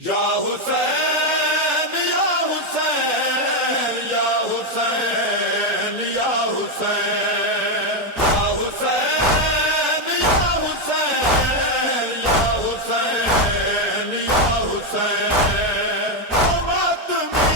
یا حسین یا حسین یا حسین یا حسین یا حسین یا حسین یا حسین یا حسین ماتمی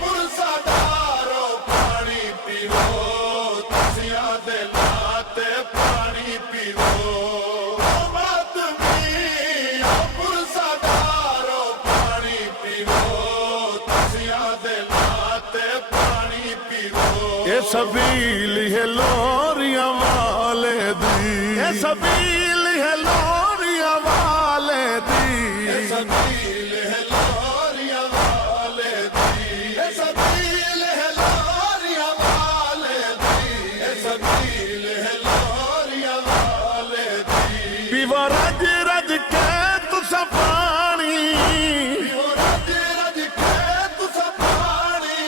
پرسادارو پانی پیو تسیاں دے لاتے پانی پیو اے سبیل ہے لوریاں والے دی، اے سبیل ہے لوریاں والے دی، اے سبیل ہے لوریاں والے دی، اے سبیل ہے لوریاں والے دی، اے سبیل ہے لوریاں والے دی۔ پیو رج رج کے تسا پانی، پیو رج رج کے تسا پانی،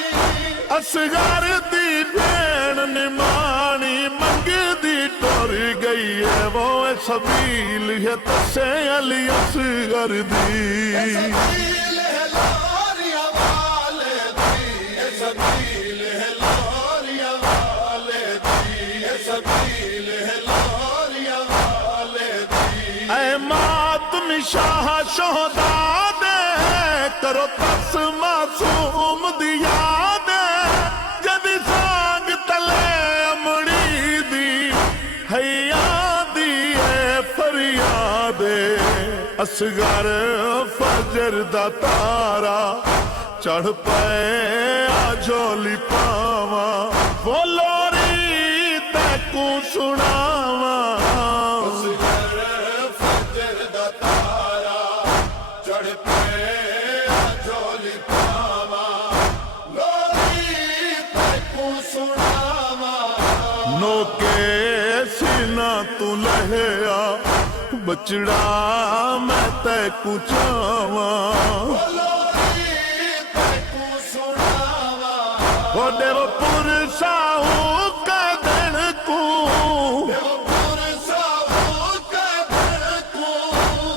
اصغر دی بھیڑ نمانی منگ دی ٹر گئی ہے وہ اے سبیل ہے تسے علی اصغر دی، اے سبیل ہے لوریاں والے دی، اے سبیل ہے لوریاں والے دی، اے سبیل ہے لوریاں والے دی۔ اے ماتم شاہ شہداء دے کرو تس معصوم دی یاد جدی سانگ تلے امڑی دی حیا دی اے فریاد اصغر فجر دا تارا چڑھ پے آجولی پاواں وہ لوری تے کو سناواں اصغر فجر دا تارا چڑھ پے آجولی پاواں لوری تے کو سناواں نو کے سینہ تو لہیا بچڑا میں تے کو چاواں لوری تے کو سناواں وہ دیو پرساؤ کا دن کو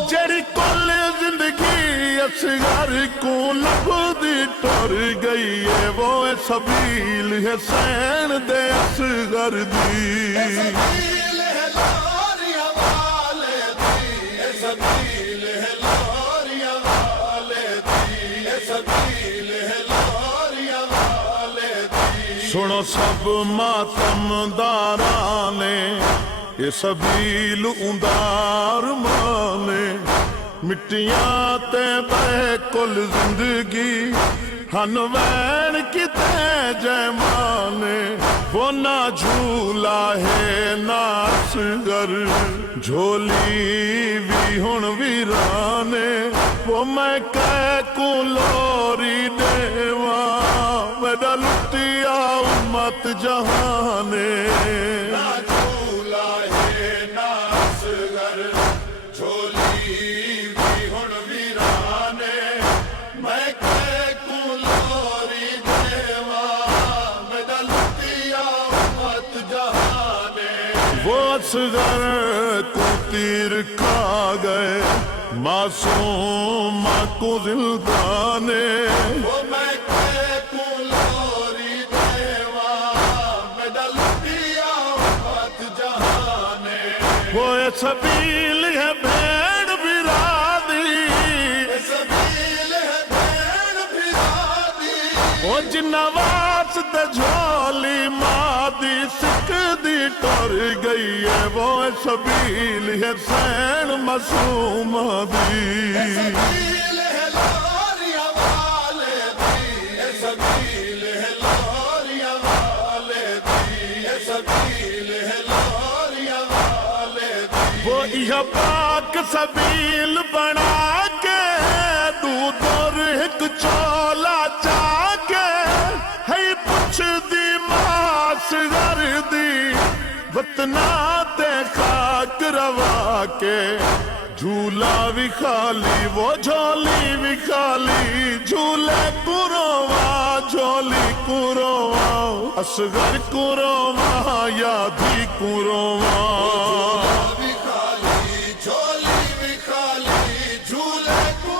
جڑی کل زندگی اصغر کو لب دی ٹر گئی ہے وہ اے سبیل حسین دے اصغر دی، سبیل ہے لوریاں والے دی، اے سبیل ہے لوریاں والے دی، اے سبیل ہے لوریاں والے دی۔ سنو سب ماتم دارانے یہ سبیل اندار مانے مٹیاں تے بے کل زندگی ہن وین کتے جے مانے وہ نہ جھولا ہے نہ اصغر جھولی بھی ہن ویرانے وہ میں کہہ کو لوری دیواں میرا لٹیا امت جہانے نہ جھولا ہے نہ اصغر جھولی بھی ہن ویرانے میں کہہ کو لوری دیواں میرا لٹیا امت جہانے۔ وہ اصغر کو تیر کھا گئے معصوم کو زندانے وہ میں کہہ کو لوری دیواں میرا لٹیا امت جہانے۔ وہ اے سبیل ہے بھیڑ برادی، سبیل ہے بھیڑ بھرادی، وہ جنہ واسطے جھولی مادی سکھ دی ٹر گئی ہے وہ اے سبیل حسین معصوم دی، سبیل ہے لوریاں والے دی، اے سبیل ہے لوریاں والے دی، اے سبیل ہے لوریاں والے دی۔ وہ یہ پاک سبیل بنا کے دودھ اور ایک چولا چاہ کے ہے پوچھ دی اصغر دی وطنا تے خاک روا کے جھولا بھی خالی وہ جھولی بھی خالی جھولے کو رواں جھولی کو رواں اصغر کو رواں یادی کو رواں بھی خالی جھولی بھی خالی جھولے کو